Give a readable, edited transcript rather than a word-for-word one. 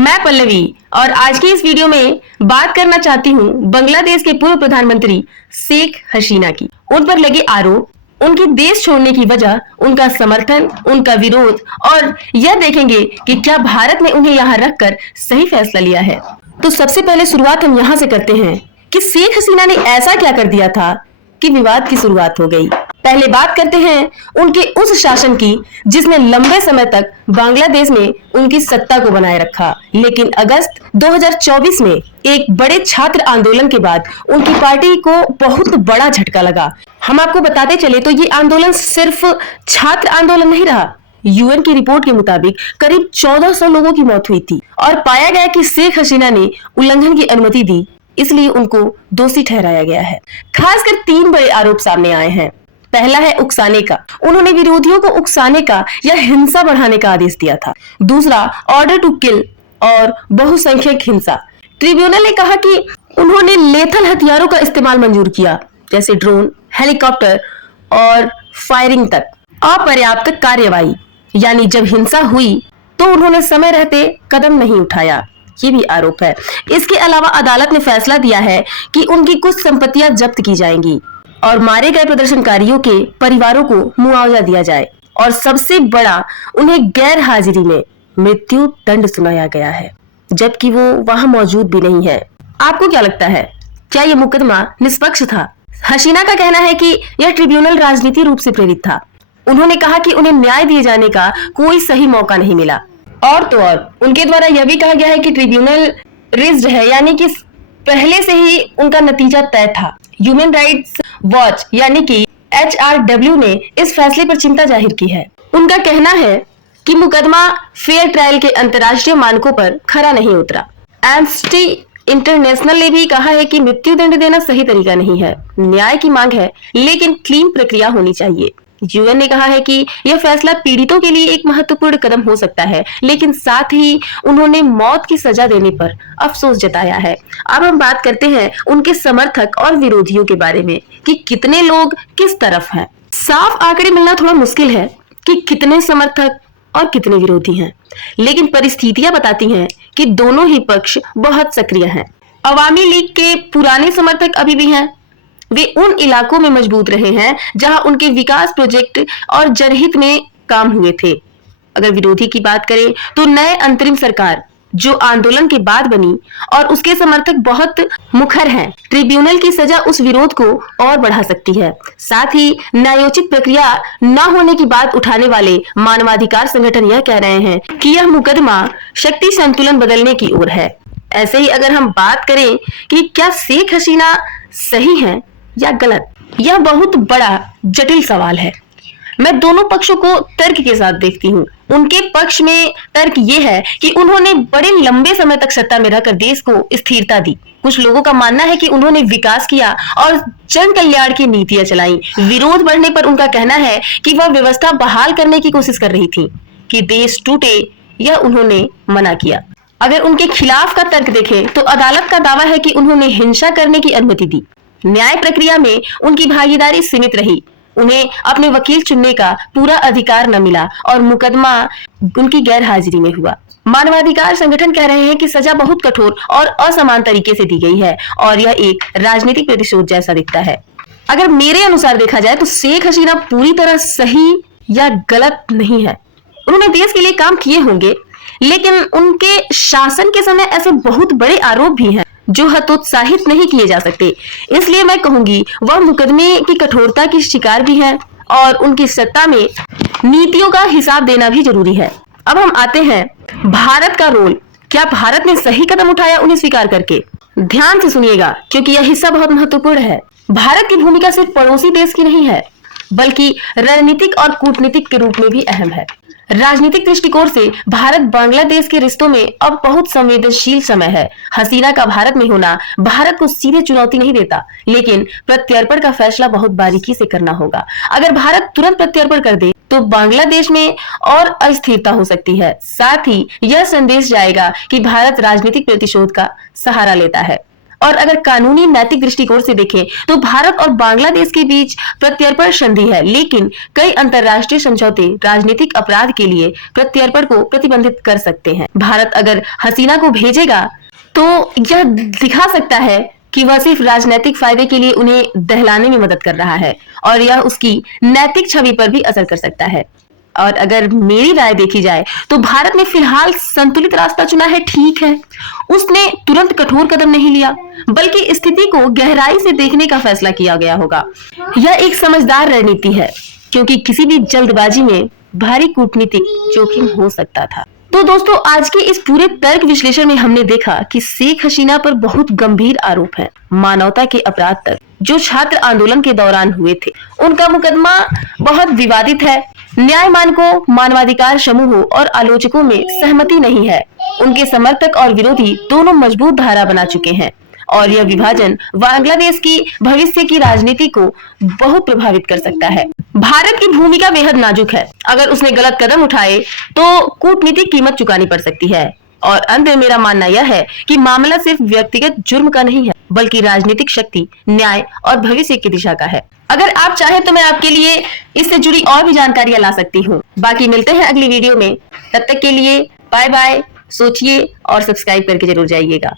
मैं पल्लवी और आज की इस वीडियो में बात करना चाहती हूँ बांग्लादेश के पूर्व प्रधानमंत्री शेख हसीना की। उन पर लगे आरोप, उनके देश छोड़ने की वजह, उनका समर्थन, उनका विरोध और यह देखेंगे कि क्या भारत ने उन्हें यहाँ रखकर सही फैसला लिया है। तो सबसे पहले शुरुआत हम यहाँ से करते हैं कि शेख हसीना ने ऐसा क्या कर दिया था कि विवाद की शुरुआत हो गई। पहले बात करते हैं उनके उस शासन की जिसने लंबे समय तक बांग्लादेश में उनकी सत्ता को बनाए रखा, लेकिन अगस्त 2024 में एक बड़े छात्र आंदोलन के बाद उनकी पार्टी को बहुत बड़ा झटका लगा। हम आपको बताते चले तो ये आंदोलन सिर्फ छात्र आंदोलन नहीं रहा। यूएन की रिपोर्ट के मुताबिक करीब 1400 लोगों की मौत हुई थी और पाया गया कि शेख हसीना ने उल्लंघन की अनुमति दी, इसलिए उनको दोषी ठहराया गया है। खासकर 3 बड़े आरोप सामने आए हैं। पहला है उकसाने का, उन्होंने विरोधियों को उकसाने का या हिंसा बढ़ाने का आदेश दिया था। दूसरा, ऑर्डर टू किल और बहुसंख्यक हिंसा। ट्रिब्यूनल ने कहा कि उन्होंने लेथल हथियारों का इस्तेमाल मंजूर किया, जैसे ड्रोन, हेलीकॉप्टर और फायरिंग तक। अपर्याप्त कार्यवाही, यानी जब हिंसा हुई तो उन्होंने समय रहते कदम नहीं उठाया, ये भी आरोप है। इसके अलावा अदालत ने फैसला दिया है कि उनकी कुछ संपत्तियां जब्त की जाएंगी और मारे गए प्रदर्शनकारियों के परिवारों को मुआवजा दिया जाए। और सबसे बड़ा, उन्हें गैर हाजिरी में मृत्यु दंड सुनाया गया है, जबकि वो वहां मौजूद भी नहीं है। आपको क्या लगता है, क्या ये मुकदमा निष्पक्ष था? हसीना का कहना है कि यह ट्रिब्यूनल राजनीतिक रूप से प्रेरित था। उन्होंने कहा कि उन्हें न्याय दिए जाने का कोई सही मौका नहीं मिला। और तो और उनके द्वारा यह भी कहा गया है कि ट्रिब्यूनल रिज्ड है, यानी कि पहले से ही उनका नतीजा तय था। ह्यूमन राइट्स वॉच यानी कि HRW ने इस फैसले पर चिंता जाहिर की है। उनका कहना है कि मुकदमा फेयर ट्रायल के अंतर्राष्ट्रीय मानकों पर खरा नहीं उतरा। एम्नेस्टी इंटरनेशनल ने भी कहा है कि मृत्यु दंड देना सही तरीका नहीं है। न्याय की मांग है, लेकिन क्लीन प्रक्रिया होनी चाहिए। यूएन ने कहा है कि यह फैसला पीड़ितों के लिए एक महत्वपूर्ण कदम हो सकता है, लेकिन साथ ही उन्होंने मौत की सजा देने पर अफसोस जताया है। अब हम बात करते हैं उनके समर्थक और विरोधियों के बारे में कि कितने लोग किस तरफ हैं। साफ आंकड़े मिलना थोड़ा मुश्किल है कि कितने समर्थक और कितने विरोधी हैं, लेकिन परिस्थितियां बताती हैं कि दोनों ही पक्ष बहुत सक्रिय हैं। अवामी लीग के पुराने समर्थक अभी भी हैं। वे उन इलाकों में मजबूत रहे हैं जहां उनके विकास प्रोजेक्ट और जनहित में काम हुए थे। अगर विरोधी की बात करें तो नए अंतरिम सरकार जो आंदोलन के बाद बनी और उसके समर्थक बहुत मुखर हैं। ट्रिब्यूनल की सजा उस विरोध को और बढ़ा सकती है। साथ ही न्यायोचित प्रक्रिया न होने की बात उठाने वाले मानवाधिकार संगठन यह कह रहे हैं कि यह मुकदमा शक्ति संतुलन बदलने की ओर है। ऐसे ही अगर हम बात करें कि क्या शेख हसीना सही है या गलत, यह बहुत बड़ा जटिल सवाल है। मैं दोनों पक्षों को तर्क के साथ देखती हूँ। उनके पक्ष में तर्क ये है कि उन्होंने बड़े लंबे समय तक सत्ता में रहकर देश को स्थिरता दी। कुछ लोगों का मानना है कि उन्होंने विकास किया और जन कल्याण की नीतियां चलाई। विरोध बढ़ने पर उनका कहना है कि वह व्यवस्था बहाल करने की कोशिश कर रही थी कि देश टूटे, यह उन्होंने मना किया। अगर उनके खिलाफ का तर्क देखें तो अदालत का दावा है कि उन्होंने हिंसा करने की अनुमति दी। न्याय प्रक्रिया में उनकी भागीदारी सीमित रही। उन्हें अपने वकील चुनने का पूरा अधिकार न मिला और मुकदमा उनकी गैर हाजिरी में हुआ। मानवाधिकार संगठन कह रहे हैं कि सजा बहुत कठोर और असमान तरीके से दी गई है और यह एक राजनीतिक प्रतिशोध जैसा दिखता है। अगर मेरे अनुसार देखा जाए तो शेख हसीना पूरी तरह सही या गलत नहीं है। उन्होंने देश के लिए काम किए होंगे, लेकिन उनके शासन के समय ऐसे बहुत बड़े आरोप भी हैं जो हतोत्साहित नहीं किए जा सकते। इसलिए मैं कहूंगी वह मुकदमे की कठोरता की शिकार भी है और उनकी सत्ता में नीतियों का हिसाब देना भी जरूरी है। अब हम आते हैं भारत का रोल। क्या भारत ने सही कदम उठाया उन्हें स्वीकार करके? ध्यान से सुनिएगा क्योंकि यह हिस्सा बहुत महत्वपूर्ण है। भारत की भूमिका सिर्फ पड़ोसी देश की नहीं है, बल्कि रणनीतिक और कूटनीतिक के रूप में भी अहम है। राजनीतिक दृष्टिकोण से भारत बांग्लादेश के रिश्तों में अब बहुत संवेदनशील समय है। हसीना का भारत में होना भारत को सीधे चुनौती नहीं देता, लेकिन प्रत्यर्पण का फैसला बहुत बारीकी से करना होगा। अगर भारत तुरंत प्रत्यर्पण कर दे तो बांग्लादेश में और अस्थिरता हो सकती है। साथ ही यह संदेश जाएगा कि भारत राजनीतिक प्रतिशोध का सहारा लेता है। और अगर कानूनी नैतिक दृष्टिकोण से देखें तो भारत और बांग्लादेश के बीच प्रत्यर्पण संधि है, लेकिन कई अंतर्राष्ट्रीय समझौते राजनीतिक अपराध के लिए प्रत्यर्पण को प्रतिबंधित कर सकते हैं। भारत अगर हसीना को भेजेगा तो यह दिखा सकता है कि वह सिर्फ राजनीतिक फायदे के लिए उन्हें दहलाने में मदद कर रहा है और यह उसकी नैतिक छवि पर भी असर कर सकता है। और अगर मेरी राय देखी जाए तो भारत ने फिलहाल संतुलित रास्ता चुना है। ठीक है, उसने तुरंत कठोर कदम नहीं लिया, बल्कि स्थिति को गहराई से देखने का फैसला किया गया होगा। यह एक समझदार रणनीति है, क्योंकि किसी भी जल्दबाजी में भारी कूटनीतिक जोखिम हो सकता था। तो दोस्तों, आज के इस पूरे तर्क विश्लेषण में हमने देखा कि शेख हसीना पर बहुत गंभीर आरोप है, मानवता के अपराध तक जो छात्र आंदोलन के दौरान हुए थे। उनका मुकदमा बहुत विवादित है। न्याय मानकों, मानवाधिकार समूहों और आलोचकों में सहमति नहीं है। उनके समर्थक और विरोधी दोनों मजबूत धारा बना चुके हैं और यह विभाजन बांग्लादेश की भविष्य की राजनीति को बहुत प्रभावित कर सकता है। भारत की भूमिका बेहद नाजुक है। अगर उसने गलत कदम उठाए तो कूटनीतिक कीमत चुकानी पड़ सकती है। और अंत में मेरा मानना यह है कि मामला सिर्फ व्यक्तिगत जुर्म का नहीं है, बल्कि राजनीतिक शक्ति, न्याय और भविष्य की दिशा का है। अगर आप चाहें तो मैं आपके लिए इससे जुड़ी और भी जानकारियां ला सकती हूँ। बाकी मिलते हैं अगली वीडियो में। तब तक के लिए बाय बाय। सोचिए और सब्सक्राइब करके जरूर जाइएगा।